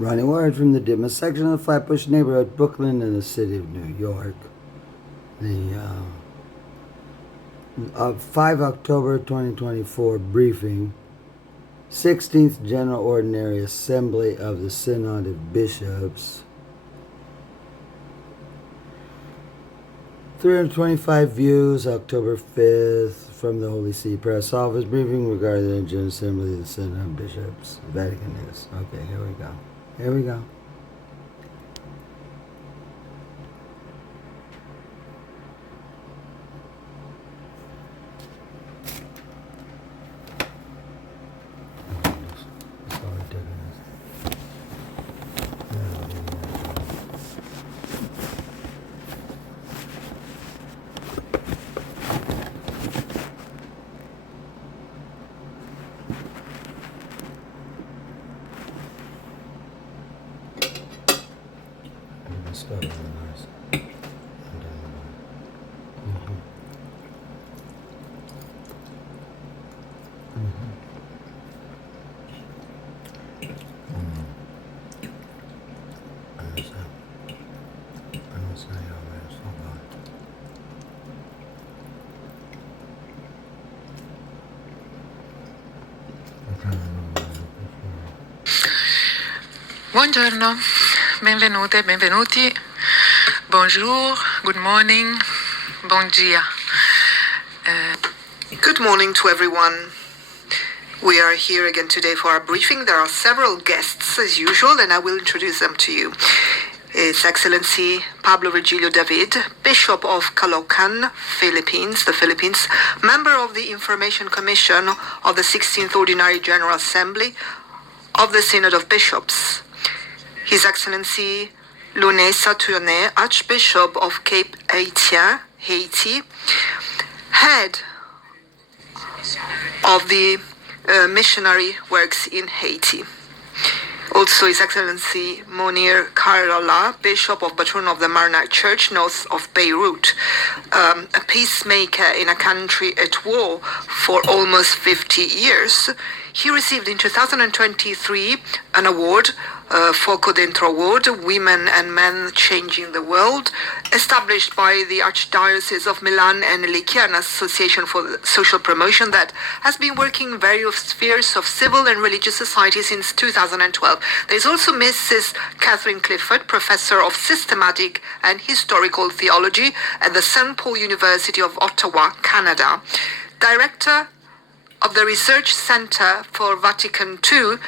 Ronnie Ward from the Dimmas section of the Flatbush neighborhood, Brooklyn, in the city of New York. The 5 October 2024 briefing, 16th General Ordinary Assembly of the Synod of Bishops. 325 views, October 5th, from the Holy See Press Office, briefing regarding the General Assembly of the Synod of Bishops, Vatican News. Okay, here we go. Here we go. Buongiorno, benvenute, benvenuti, bonjour, good morning, bon dia. Good morning to everyone. We are here again today for our briefing. There are several guests as usual, and I will introduce them to you. His Excellency Pablo Virgilio David, Bishop of Caloocan, the Philippines, member of the Information Commission of the 16th Ordinary General Assembly of the Synod of Bishops. His Excellency Lounet Saturné, Archbishop of Cape Haitien, Haiti, head of the missionary works in Haiti. Also, His Excellency Monir Karala, Bishop of Patron of the Maronite Church, north of Beirut, a peacemaker in a country at war for almost 50 years. He received in 2023 an award, Foco Dentro Award, Women and Men Changing the World, established by the Archdiocese of Milan and Lycia, an association for social promotion that has been working in various spheres of civil and religious society since 2012. There is also Mrs. Catherine Clifford, Professor of Systematic and Historical Theology at the St. Paul University of Ottawa, Canada, Director of the Research Center for Vatican II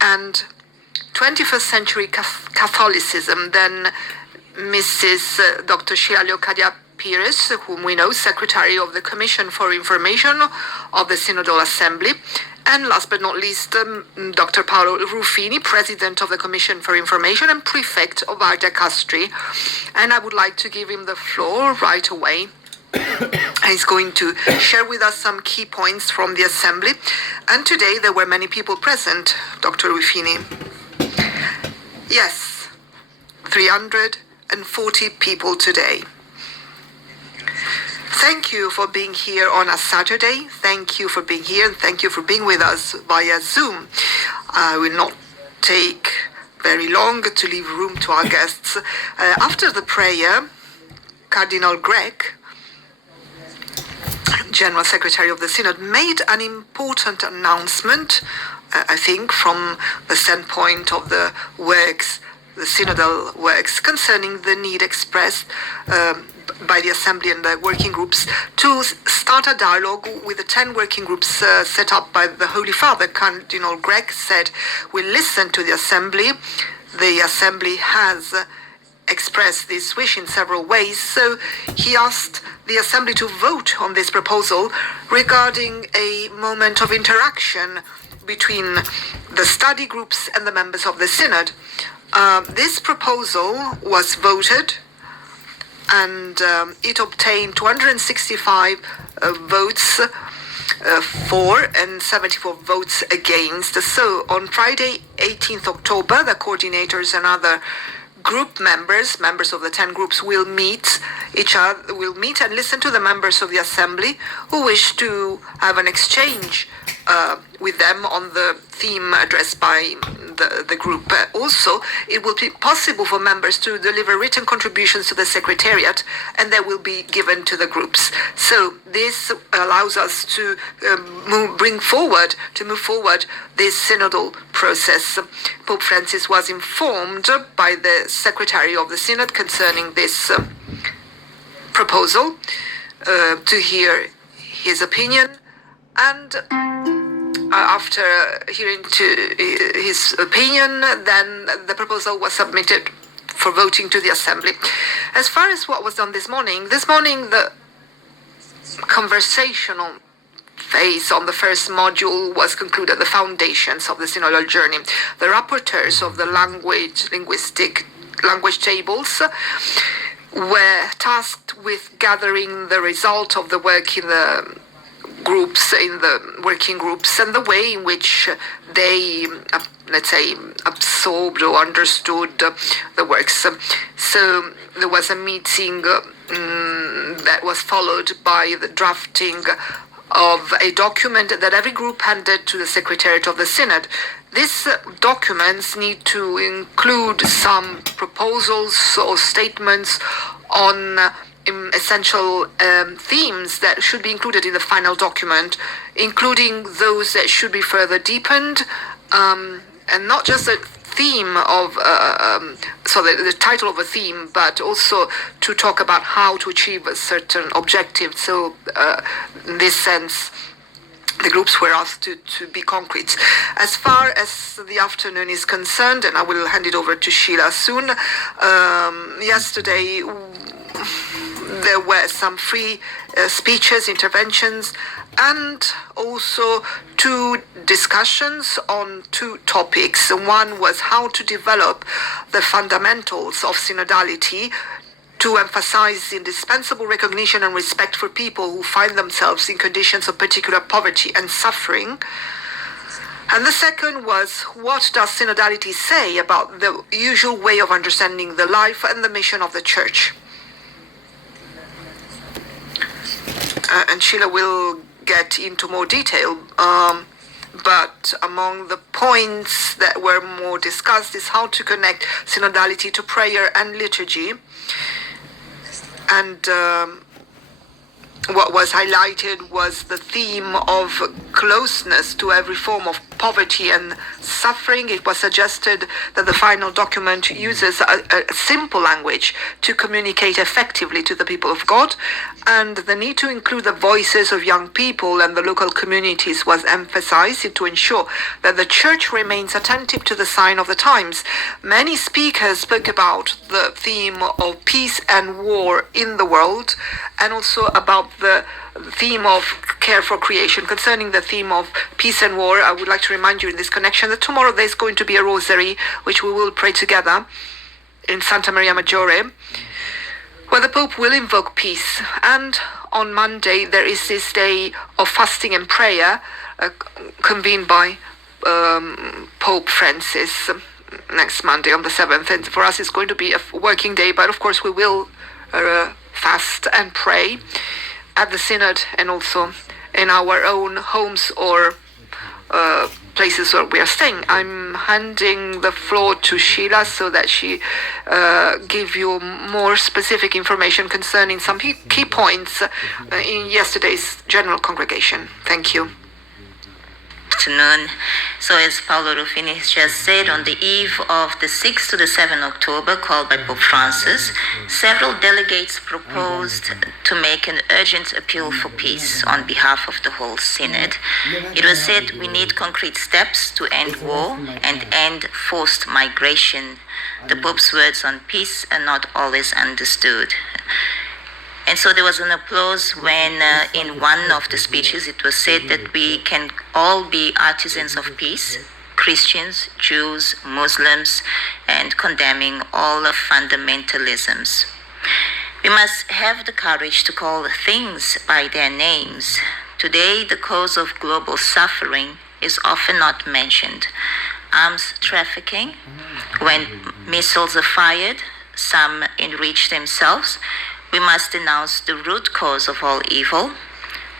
and 21st Century Catholicism. Then Mrs. Dr. Sheila Leocadia Pires, whom we know, Secretary of the Commission for Information of the Synodal Assembly. And last but not least, Dr. Paolo Ruffini, President of the Commission for Information and Prefect of our Dicastery. And I would like to give him the floor right away. He's going to share with us some key points from the Assembly. And today there were many people present, Dr. Ruffini. Yes, 340 people today. Thank you for being here on a Saturday. Thank you for being here, and thank you for being with us via Zoom. I will not take very long to leave room to our guests. After the prayer, Cardinal Gregg, General Secretary of the Synod, made an important announcement, I think, from the standpoint of the works, the synodal works, concerning the need expressed by the Assembly and the working groups to start a dialogue with the 10 working groups set up by the Holy Father. Cardinal Gregg said, we listen to the Assembly. The Assembly has expressed this wish in several ways, so he asked the Assembly to vote on this proposal regarding a moment of interaction between the study groups and the members of the Synod. This proposal was voted, and it obtained 265 votes for and 74 votes against. So on Friday, 18th October, the coordinators and other group members of the 10 groups will meet and listen to the members of the Assembly who wish to have an exchange with them on the theme addressed by the group. Also, it will be possible for members to deliver written contributions to the Secretariat, and they will be given to the groups. So this allows us to move forward this synodal process. Pope Francis was informed by the Secretary of the Synod concerning this proposal to hear his opinion, and after hearing to his opinion, then the proposal was submitted for voting to the Assembly. As far as what was done this morning, the conversational phase on the first module was concluded, the foundations of the synodal journey. The rapporteurs of the language tables were tasked with gathering the result of the work in the groups, in the working groups, and the way in which they, let's say, absorbed or understood the works. So there was a meeting that was followed by the drafting of a document that every group handed to the Secretariat of the Synod. These documents need to include some proposals or statements on essential themes that should be included in the final document, including those that should be further deepened, and not just a theme of, the title of a theme, but also to talk about how to achieve a certain objective. So in this sense, the groups were asked to be concrete. As far as the afternoon is concerned, and I will hand it over to Sheila soon, yesterday there were some free speeches, interventions, and also two discussions on two topics. One was how to develop the fundamentals of synodality to emphasize indispensable recognition and respect for people who find themselves in conditions of particular poverty and suffering. And the second was, what does synodality say about the usual way of understanding the life and the mission of the Church? And Sheila will get into more detail, but among the points that were more discussed is how to connect synodality to prayer and liturgy. And what was highlighted was the theme of closeness to every form of poverty and suffering. It was suggested that the final document uses a simple language to communicate effectively to the people of God, and the need to include the voices of young people and the local communities was emphasized to ensure that the Church remains attentive to the sign of the times. Many speakers spoke about the theme of peace and war in the world, and also about the theme of care for creation. Concerning the theme of peace and war, I would like to remind you in this connection that tomorrow there's going to be a rosary, which we will pray together in Santa Maria Maggiore, where the Pope will invoke peace. And on Monday there is this day of fasting and prayer convened by Pope Francis next Monday on the 7th. And for us it's going to be a working day, but of course we will fast and pray at the Synod and also in our own homes or places where we are staying. I'm handing the floor to Sheila so that she give you more specific information concerning some key points in yesterday's general congregation. Thank you. Afternoon. So as Paolo Ruffini has just said, on the eve of the 6th to the 7th October, called by Pope Francis, several delegates proposed to make an urgent appeal for peace on behalf of the whole Synod. It was said we need concrete steps to end war and end forced migration. The Pope's words on peace are not always understood. And so there was an applause when in one of the speeches it was said that we can all be artisans of peace, Christians, Jews, Muslims, and condemning all of fundamentalisms. We must have the courage to call things by their names. Today, the cause of global suffering is often not mentioned. Arms trafficking, when missiles are fired, some enrich themselves. We must denounce the root cause of all evil.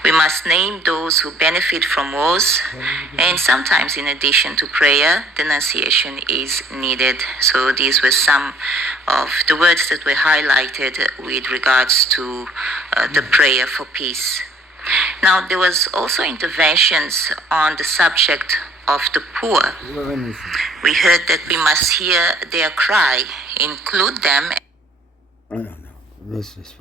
We must name those who benefit from wars, and sometimes in addition to prayer, denunciation is needed. So these were some of the words that were highlighted with regards to the prayer for peace. Now, there was also interventions on the subject of the poor. We heard that we must hear their cry, include them. I don't know. This is fine.